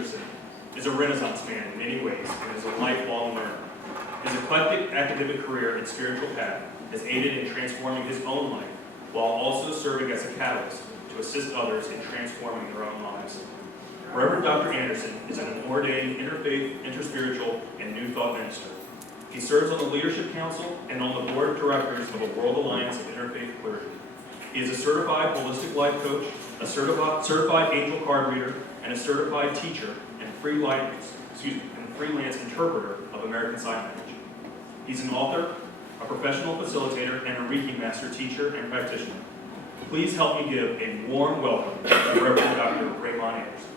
Anderson is a Renaissance man in many ways and is a lifelong learner. His eclectic academic career and spiritual path has aided in transforming his own life, while also serving as a catalyst to assist others in transforming their own lives. Reverend Dr. Anderson is an ordained interfaith, interspiritual, and New Thought minister. He serves on the Leadership Council and on the Board of Directors of the World Alliance of Interfaith Clergy. He is a certified holistic life coach, a certified angel card reader, and a certified teacher and freelance interpreter of American Sign Language. He's an author, a professional facilitator, and a Reiki master teacher and practitioner. Please help me give a warm welcome to Reverend Dr. Raymont Anderson.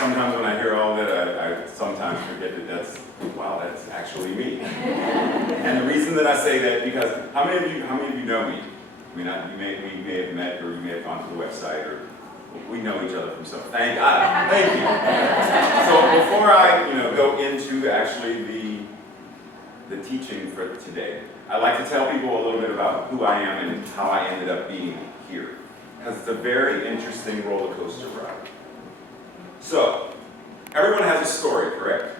Sometimes when I hear all that, I sometimes forget that that's actually me. And the reason that I say that, because how many of you know me? I mean, we may have met, or you may have gone to the website, or we know each other from something. Thank God. Thank you. So before I go into actually the teaching for today, I'd like to tell people a little bit about who I am and how I ended up being here. Because it's a very interesting roller coaster ride. So, everyone has a story, correct?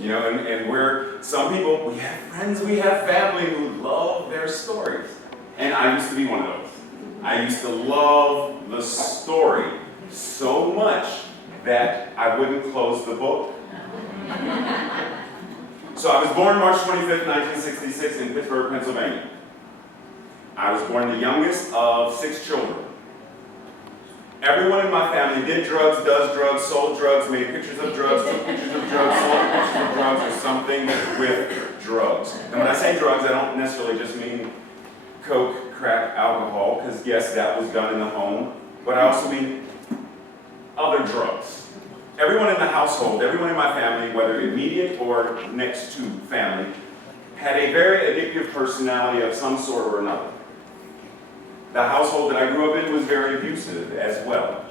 Yes. And we're, some people, we have friends, we have family who love their stories. And I used to be one of those. I used to love the story so much that I wouldn't close the book. So I was born March 25th, 1966 in Pittsburgh, Pennsylvania. I was born the youngest of 6 children. Everyone in my family did drugs, does drugs, sold drugs, made pictures of drugs, took pictures of drugs, sold pictures of drugs, or something with drugs. And when I say drugs, I don't necessarily just mean coke, crack, alcohol, because yes, that was done in the home, but I also mean other drugs. Everyone in the household, everyone in my family, whether immediate or next to family, had a very addictive personality of some sort or another. The household that I grew up in was very abusive as well.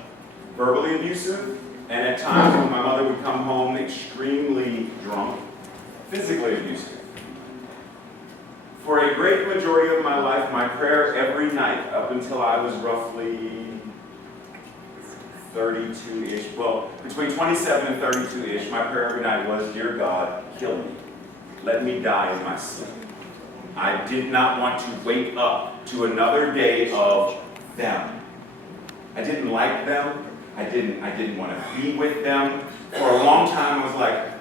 Verbally abusive, and at times when my mother would come home extremely drunk, physically abusive. For a great majority of my life, my prayer every night, up until I was roughly 32-ish, well, between 27 and 32-ish, my prayer every night was, "Dear God, kill me. Let me die in my sleep." I did not want to wake up to another day of them. I didn't like them. I didn't want to be with them. For a long time, I was like,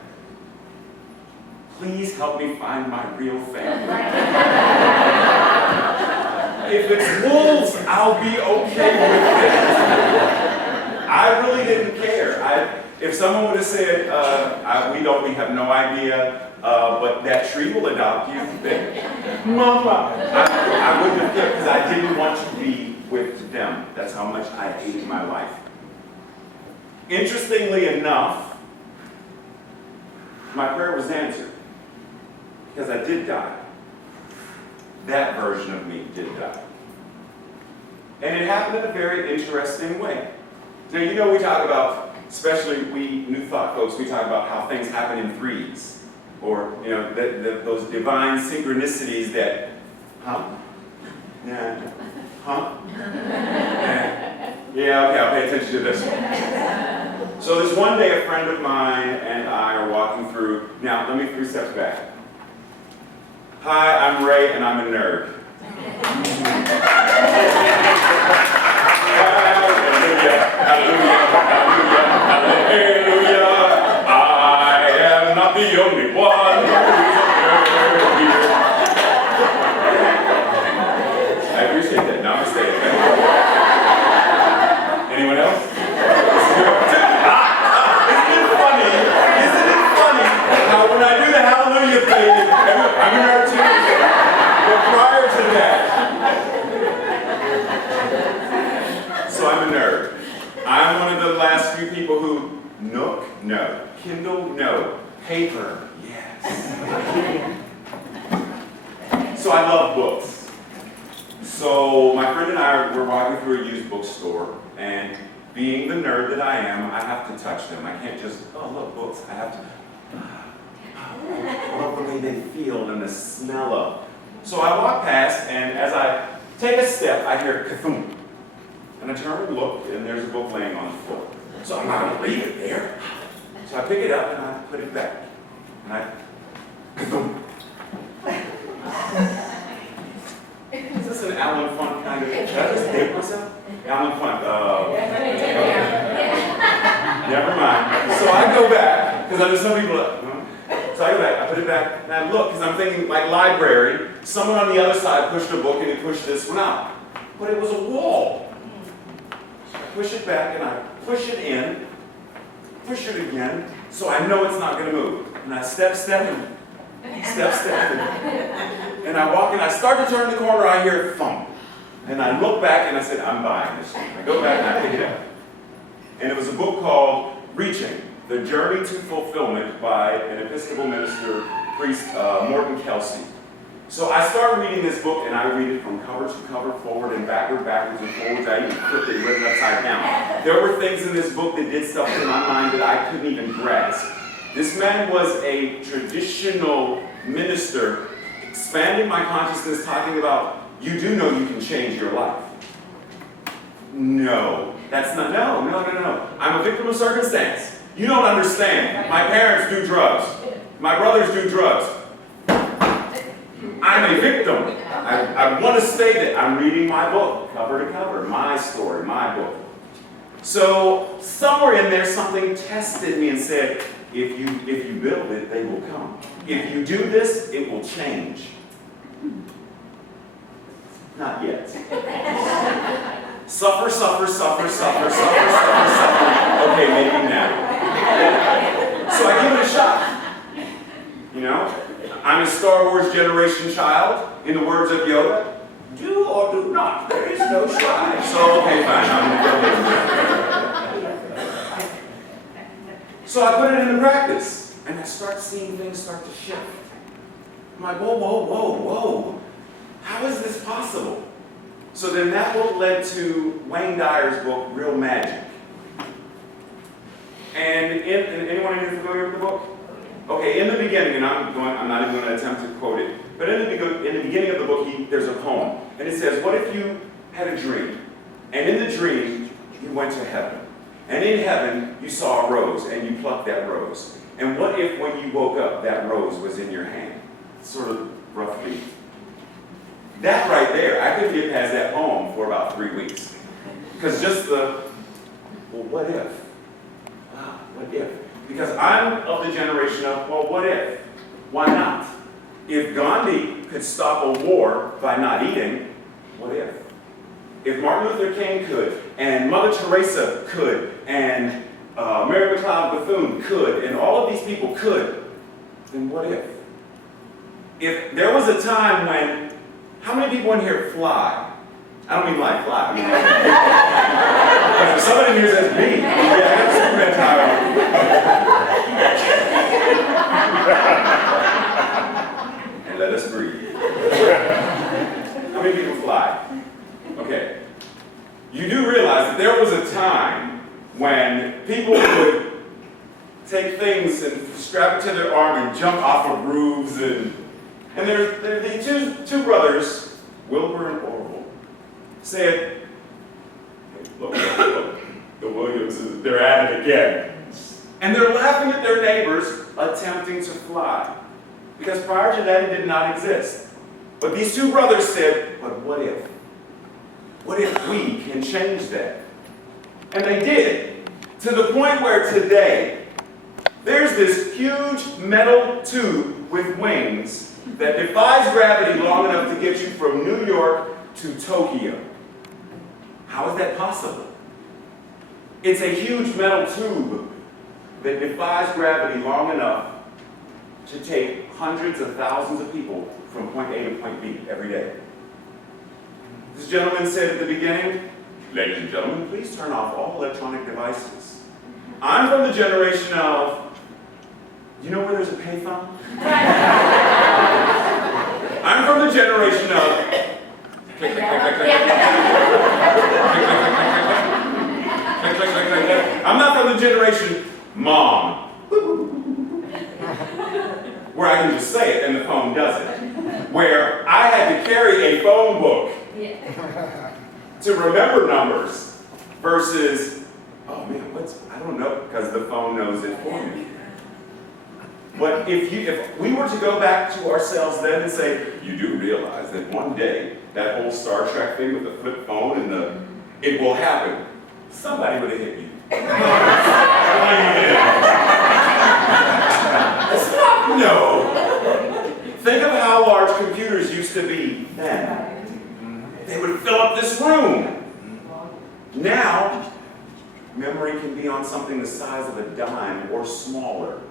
please help me find my real family. If it's wolves, I'll be okay with it. I really didn't care. If someone would have said, we have no idea, but that tree will adopt you, then, Mama, I wouldn't have cared because I didn't want to be with them. That's how much I hated my life. Interestingly enough, my prayer was answered because I did die. That version of me did die. And it happened in a very interesting way. Now, we talk about, especially we New Thought folks, we talk about how things happen in threes. Or, those divine synchronicities that, Yeah, okay, I'll pay attention to this one. So this one day, a friend of mine and I are walking through, now let me 3 steps back. Hi, I'm Ray and I'm a nerd. Hallelujah. I am not the only one who is a nerd here. I appreciate that. Namaste. Anyone else? Isn't it funny how when I do the hallelujah thing, I'm a nerd too. But prior to that, so I'm a nerd. I'm one of the last few people who Nook, no. Kindle, no. Paper, yes. So I love books. So my friend and I were walking through a used bookstore, and being the nerd that I am, I have to touch them. I can't just, oh, look, books. I have to, I love they feel and the smell of. So I walk past, and as I take a step, I hear kathum. And I turn and look, and there's a book laying on the floor. So I'm not going to leave it there. So I pick it up and I put it back. And I, kathum. Is this an Alan Funt kind of, should I just date myself? Alan Funt, never mind. So I go back, because I know some people are, so I go back, I put it back, and I look, because I'm thinking, like library, someone on the other side pushed a book and he pushed this one out. But it was a wall. So I push it back and I push it in, push it again, so I know it's not going to move. And I step, and I walk and I start to turn the corner, I hear thump. And I look back and I said, I'm buying this. I go back and I pick it up. And it was a book called Reaching, The Journey to Fulfillment by an Episcopal minister, priest Morton Kelsey. So I started reading this book and I read it from cover to cover, forward and backwards and forwards. I even flipped it, read it upside down. There were things in this book that did stuff in my mind that I couldn't even grasp. This man was a traditional minister, expanding my consciousness, talking about, you do know you can change your life. No, that's not, no. I'm a victim of circumstance. You don't understand. My parents do drugs. My brothers do drugs. I'm a victim. I want to say that I'm reading my book, cover to cover, my story, my book. So somewhere in there, something tested me and said, if you build it, they will come. If you do this, it will change. Not yet. Suffer. Okay, maybe now. So I give it a shot. You know, I'm a Star Wars generation child. In the words of Yoda, do or do not. There is no try. So, okay, fine. I'm going to go ahead. So I put it into practice, and I start seeing things start to shift. I'm like, whoa. How is this possible? So then that book led to Wayne Dyer's book, Real Magic. And anyone here familiar with the book? Okay, in the beginning, and I'm not even going to attempt to quote it, but in the beginning of the book, there's a poem, and it says, what if you had a dream, and in the dream, you went to heaven, and in heaven, you saw a rose, and you plucked that rose, and what if when you woke up, that rose was in your hand? Sort of roughly. That right there, I could get past that poem for about 3 weeks. Because just well, what if? Wow, what if? Because I'm of the generation of, well, what if? Why not? If Gandhi could stop a war by not eating, what if? If Martin Luther King could, and Mother Teresa could, and Mary McLeod Bethune could, and all of these people could, then what if? If there was a time when, how many people in here fly? I don't mean like fly. I mean, because if somebody in here says me, yeah, that's Superman time. And let us breathe. How many people fly? Okay. You do realize that there was a time when people would take things and strap it to their arm and jump off of roofs and there are the two brothers, Wilbur and Orville, said, hey, look, the Williamses, they're at it again. And they're laughing at their neighbors attempting to fly. Because prior to that, it did not exist. But these two brothers said, but what if? What if we can change that? And they did. To the point where today, there's this huge metal tube with wings that defies gravity long enough to get you from New York to Tokyo. How is that possible? It's a huge metal tube that defies gravity long enough to take hundreds of thousands of people from point A to point B every day. This gentleman said at the beginning, ladies and gentlemen, please turn off all electronic devices. I'm from the generation of, you know where there's a payphone? I'm from the generation of click, click, click, click, click, click. I'm not from the generation, Mom. where I can just say it and the phone does it. Where I had to carry a phone book to remember numbers versus, oh man, I don't know, because the phone knows it for me. But if we were to go back to ourselves then and say, you do realize that one day, that whole Star Trek thing with the flip phone and it will happen, somebody would have hit you. No. Think of how large computers used to be then. They would fill up this room. Now, memory can be on something the size of a dime or smaller.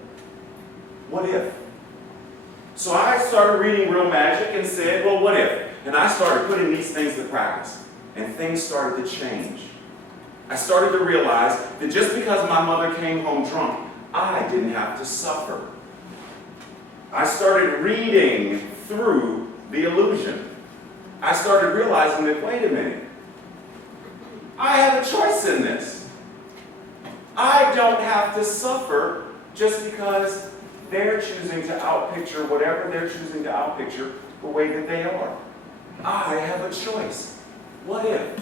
What if? So I started reading Real Magic and said, well, what if? And I started putting these things to practice. And things started to change. I started to realize that just because my mother came home drunk, I didn't have to suffer. I started reading through the illusion. I started realizing that, wait a minute, I have a choice in this. I don't have to suffer just because they're choosing to outpicture whatever they're choosing to outpicture the way that they are. I have a choice. What if?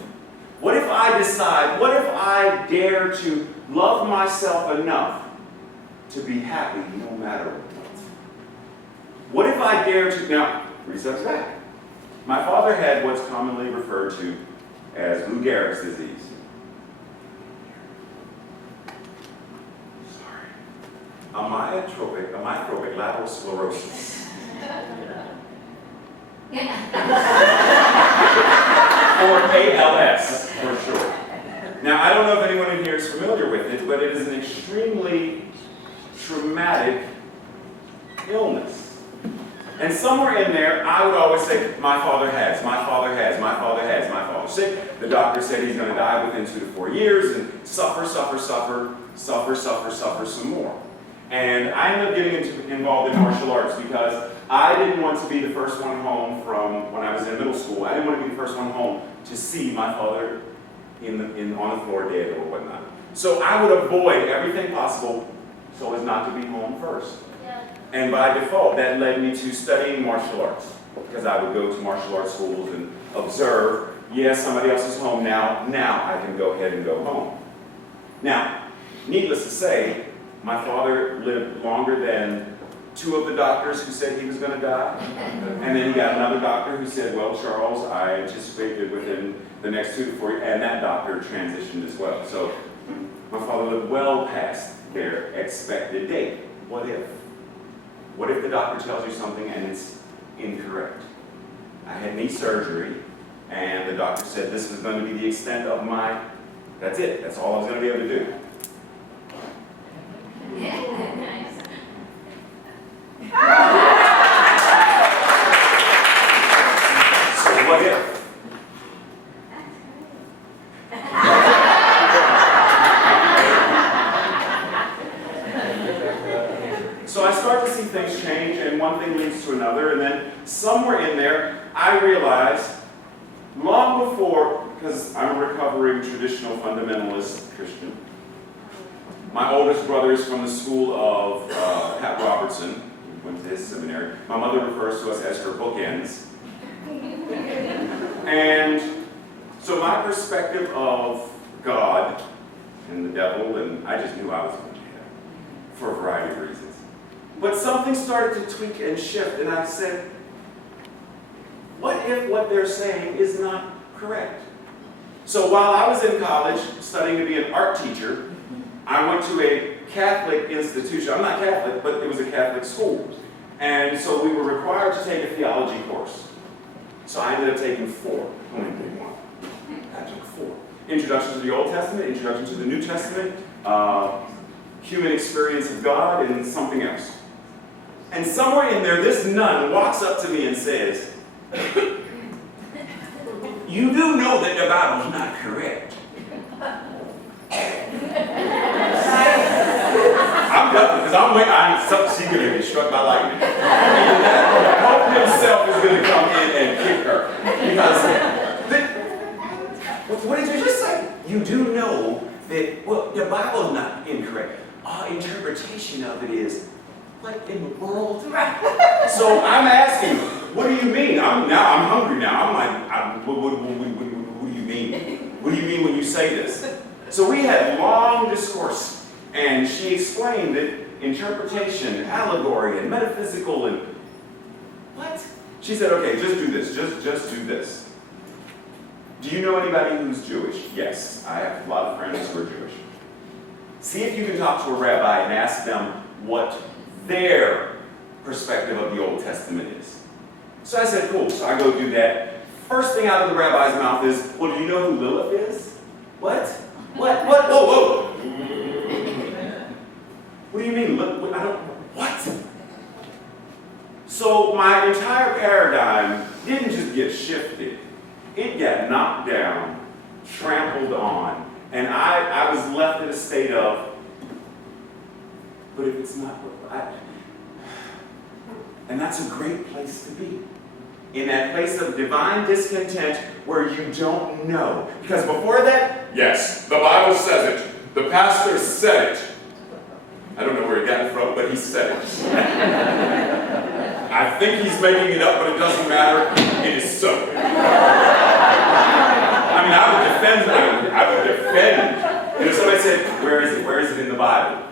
What if I decide, what if I dare to love myself enough to be happy no matter what? What if I dare to, now, research back. My father had what's commonly referred to as Lou Gehrig's disease. Amyotrophic lateral sclerosis. Or ALS, for short. Now, I don't know if anyone in here is familiar with it, but it is an extremely traumatic illness. And somewhere in there, I would always say, my father has, my father has, my father has, my father's sick. The doctor said he's going to die within 2 to 4 years, and suffer some more. And I ended up getting involved in martial arts because I didn't want to be the first one home from when I was in middle school. I didn't want to be the first one home to see my father on the floor dead or whatnot. So I would avoid everything possible so as not to be home first. And by default, that led me to studying martial arts because I would go to martial arts schools and observe, yes, somebody else is home now I can go ahead and go home. Now, needless to say, my father lived longer than 2 of the doctors who said he was going to die. And then he got another doctor who said, well, Charles, I anticipate that within the next 2 to 4 years, and that doctor transitioned as well. So my father lived well past their expected date. What if? What if the doctor tells you something and it's incorrect? I had knee surgery, and the doctor said this was going to be the extent of that's it. That's all I was going to be able to do. So what if? So I start to see things change, and one thing leads to another, and then somewhere in there, I realized, long before, because I'm a recovering traditional fundamentalist Christian, my oldest brother is from the school of Pat Robertson, who went to his seminary. My mother refers to us as her bookends. And so my perspective of God and the devil, and I just knew I was going to hell for a variety of reasons. But something started to tweak and shift, and I said, what if what they're saying is not correct? So while I was in college studying to be an art teacher, I went to a Catholic institution. I'm not Catholic, but it was a Catholic school. And so we were required to take a theology course. So I ended up taking 4. I only did 1. I took 4. Introduction to the Old Testament, Introduction to the New Testament, Human Experience of God, and something else. And somewhere in there, this nun walks up to me and says, you do know that the Bible's not correct. I'm done because I'm waiting. She's going to get struck by lightning. Pope himself is going to come in and kick her. Because, what did you just say? You do know that, well, the Bible's not incorrect. Our interpretation of it is, what in the world? So I'm asking, what do you mean? I'm hungry now. I'm like, what do you mean? What do you mean when you say this? So we had long discourse, and she explained that interpretation, allegory, and metaphysical, and what? She said, okay, just do this, just do this. Do you know anybody who's Jewish? Yes, I have a lot of friends who are Jewish. See if you can talk to a rabbi and ask them what their perspective of the Old Testament is. So I said, cool, so I go do that. First thing out of the rabbi's mouth is, well, do you know who Lilith is? What? What? Whoa. What do you mean? What? So my entire paradigm didn't just get shifted. It got knocked down, trampled on, and I was left in a state of, but if it's not what and that's a great place to be. In that place of divine discontent where you don't know. Because before that, yes, the Bible says it. The pastor said it. I don't know where he got it from, but he said it. I think he's making it up, but it doesn't matter. It is so. I mean, I would defend. And if somebody said, where is it? Where is it in the Bible?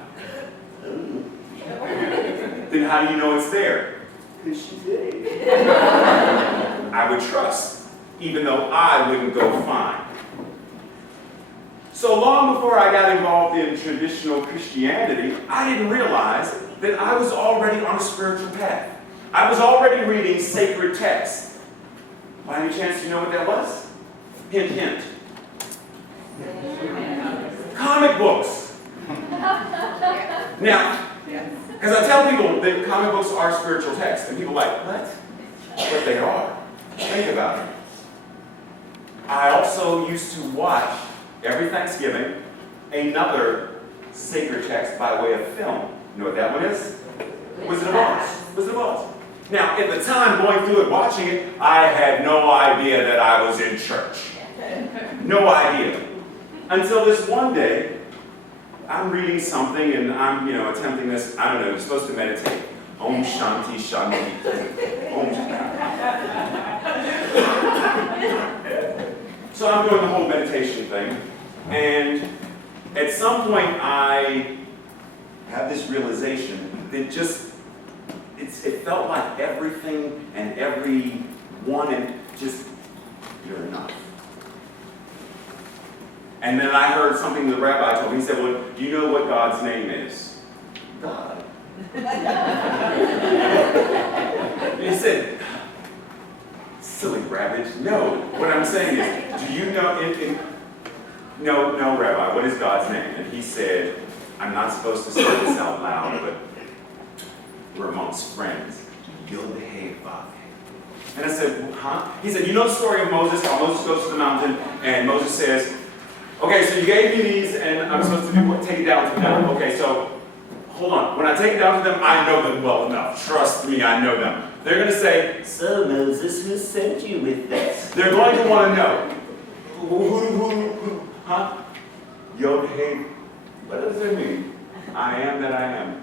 Then how do you know it's there? Because she did. I would trust, even though I wouldn't go find. So long before I got involved in traditional Christianity, I didn't realize that I was already on a spiritual path. I was already reading sacred texts. By any chance, do you know what that was? Hint, hint. Comic books. Now, because I tell people that comic books are spiritual texts, and people are like, what? But they are. Think about it. I also used to watch, every Thanksgiving, another sacred text by way of film. You know what that one is? Wizard of Oz. Wizard of Oz. Now, at the time, going through it, watching it, I had no idea that I was in church. No idea. Until this one day, I'm reading something and I'm, attempting this, I don't know, you're supposed to meditate. Om Shanti Shanti. Om Shanti. So I'm doing the whole meditation thing, and at some point I have this realization that it felt like everything and everyone and just, you're enough. And then I heard something the rabbi told me. He said, well, do you know what God's name is? God. He said, silly rabbit. No. What I'm saying is, do you know, no, Rabbi, what is God's name? And he said, I'm not supposed to say this out loud, but we're amongst friends. You'll behave, Father. And I said, huh? He said, you know the story of Moses, how Moses goes to the mountain, and Moses says, okay, so you gave me these, and I'm supposed to do what? Take it down to them. Okay, so hold on. When I take it down to them, I know them well enough. Trust me, I know them. They're going to say, so Moses, who sent you with this? They're going to want to know. Who, huh? Yod-Hey. What does that mean? I am that I am.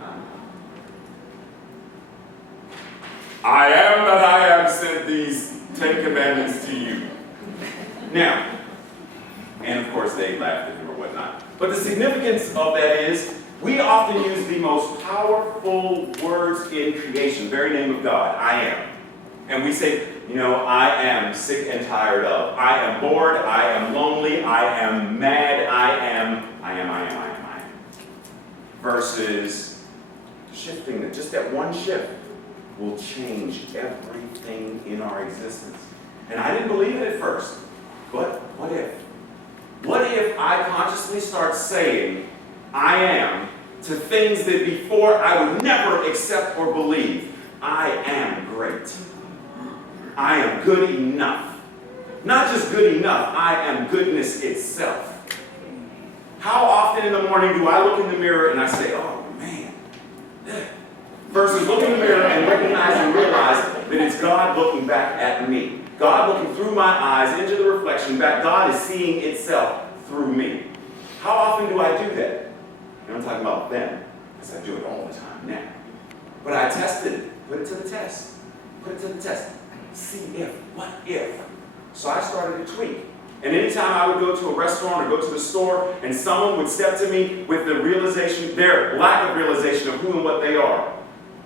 I am that I am sent these 10 commandments to you. Now, and of course they laughed at him or whatnot. But the significance of that is, we often use the most powerful words in creation, the very name of God, I am. And we say, I am sick and tired of. I am bored, I am lonely, I am mad, I am. Versus shifting, just that one shift will change everything in our existence. And I didn't believe it at first, but what if? What if I consciously start saying, I am, to things that before I would never accept or believe? I am great. I am good enough. Not just good enough, I am goodness itself. How often in the morning do I look in the mirror and I say, oh man, versus look in the mirror and recognize and realize that it's God looking back at me. God looking through my eyes into the reflection back. God is seeing itself through me. How often do I do that? And I'm talking about then, because I do it all the time now. But I tested it, put it to the test. Put it to the test. See if, what if? So I started to tweak. And anytime I would go to a restaurant or go to the store and someone would step to me with the realization, their lack of realization of who and what they are,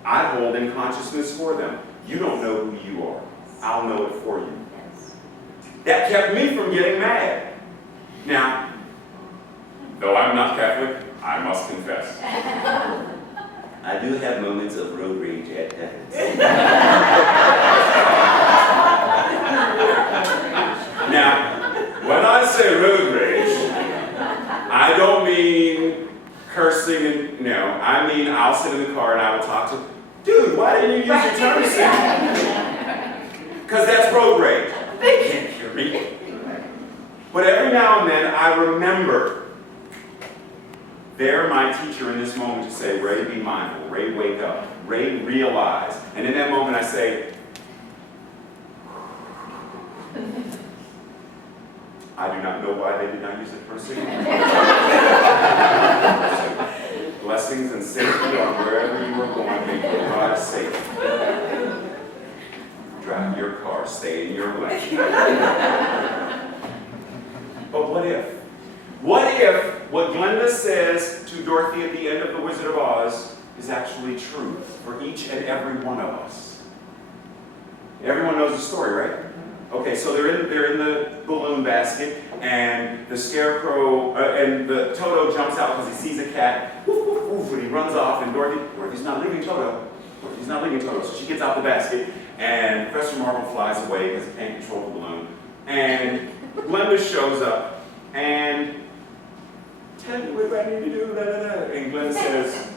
I'd hold in consciousness for them. You don't know who you are. I'll know it for you. That kept me from getting mad. Now, though I'm not Catholic, I must confess. I do have moments of road rage at times. Now, when I say road rage, I don't mean cursing and, no, I mean I'll sit in the car and I will talk to, dude, why didn't you use your turn signal? Because that's road rage. They can't hear me. But every now and then I remember they're my teacher in this moment to say, Ray, be mindful. Ray, wake up. Ray, realize. And in that moment I say, I do not know why they did not use it for a signal. Blessings and safety on wherever you are going. May you arrive safe. Drive your car. Stay in your lane. But what if? What if what Glenda says to Dorothy at the end of The Wizard of Oz is actually true for each and every one of us? Everyone knows the story, right? Okay, so they're in the balloon basket, and the scarecrow and the Toto jumps out because he sees a cat. Woof, woof, woof, and he runs off, and Dorothy's not leaving Toto. Dorothy's not leaving Toto, so she gets out the basket, and Professor Marvel flies away because he can't control the balloon. And Glenda shows up, and tell me what I need to do, da, da, da. And Glenda says,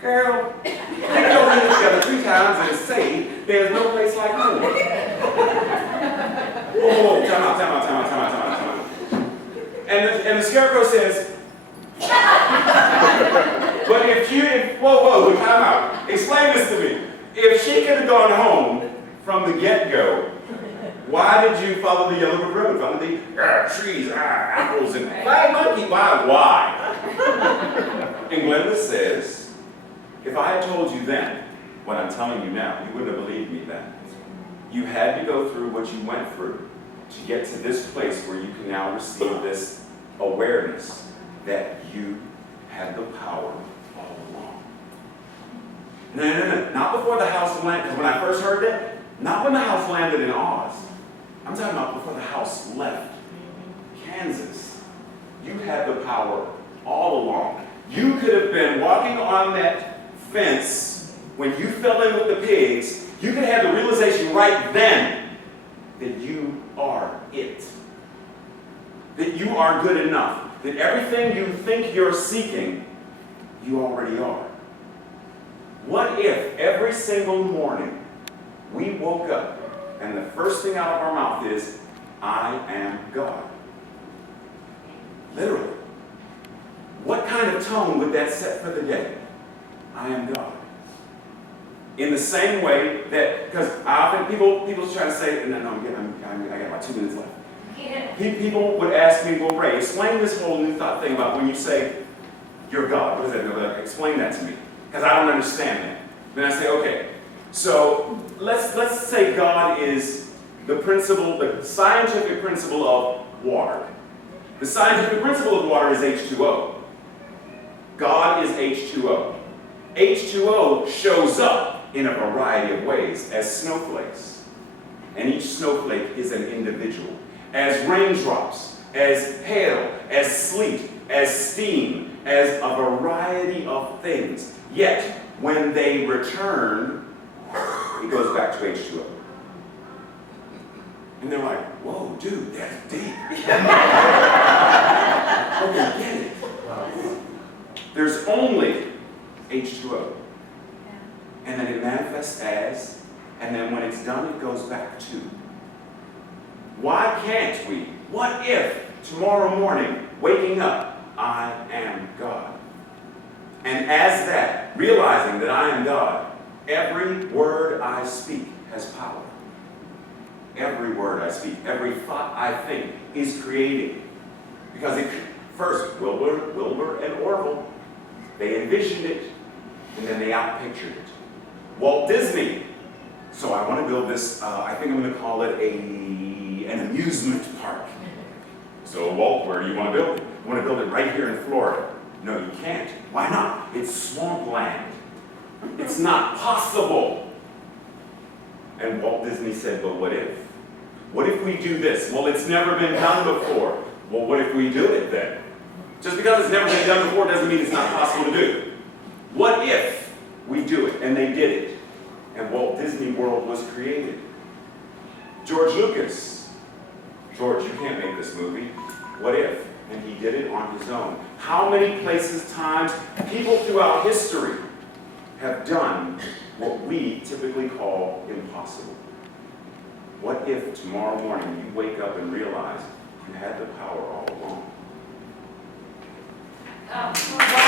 girl, you don't get together 3 times and say there's no place like home. Oh, time out. And the scarecrow says, but whoa, time out. Explain this to me. If she could have gone home from the get-go, why did you follow the yellow brick road? Follow the trees, apples, and flying monkey? Why? And Glenda says, if I had told you then what I'm telling you now, you wouldn't have believed me then. You had to go through what you went through to get to this place where you can now receive this awareness that you had the power all along. No. Not before the house landed, because when I first heard that, not when the house landed in Oz. I'm talking about before the house left Kansas. You had the power all along. You could have been walking on that fence when you fell in with the pigs. You could have the realization right then that you are it. That you are good enough. That everything you think you're seeking, you already are. What if every single morning we woke up and the first thing out of our mouth is, I am God? Literally. What kind of tone would that set for the day? I am God. In the same way that, because often people try to say, no, I got about 2 minutes left. Yeah. People would ask me, well, Ray, explain this whole new thought thing about when you say, you're God. What does that mean? Explain that to me. Because I don't understand that. Then I say, okay, so let's say God is the principle, the scientific principle of water. The scientific principle of water is H2O. God is H2O. H2O shows up in a variety of ways as snowflakes. And each snowflake is an individual. As raindrops, as hail, as sleet, as steam, as a variety of things. Yet, when they return, it goes back to H2O. And they're like, whoa, dude, that's deep. Okay, get it. There's only H2O. And then it manifests as, and then when it's done, it goes back to. Why can't we? What if tomorrow morning, waking up, I am God? And as that, realizing that I am God, every word I speak has power. Every word I speak, every thought I think is created. Because first, Wilbur and Orville, they envisioned it, and then they outpictured it. Walt Disney, so to build this, I think I'm going to call it an amusement park. So, Walt, where do you want to build it? You want to build it right here in Florida. No, you can't. Why not? It's swampland. It's not possible. And Walt Disney said, but what if? What if we do this? Well, it's never been done before. Well, what if we do it then? Just because it's never been done before doesn't mean it's not possible to do. What if we do it? And they did it. And Walt Disney World was created. George Lucas. George, you can't make this movie. What if? And he did it on his own. How many places, times, people throughout history have done what we typically call impossible? What if tomorrow morning you wake up and realize you had the power all along? Oh.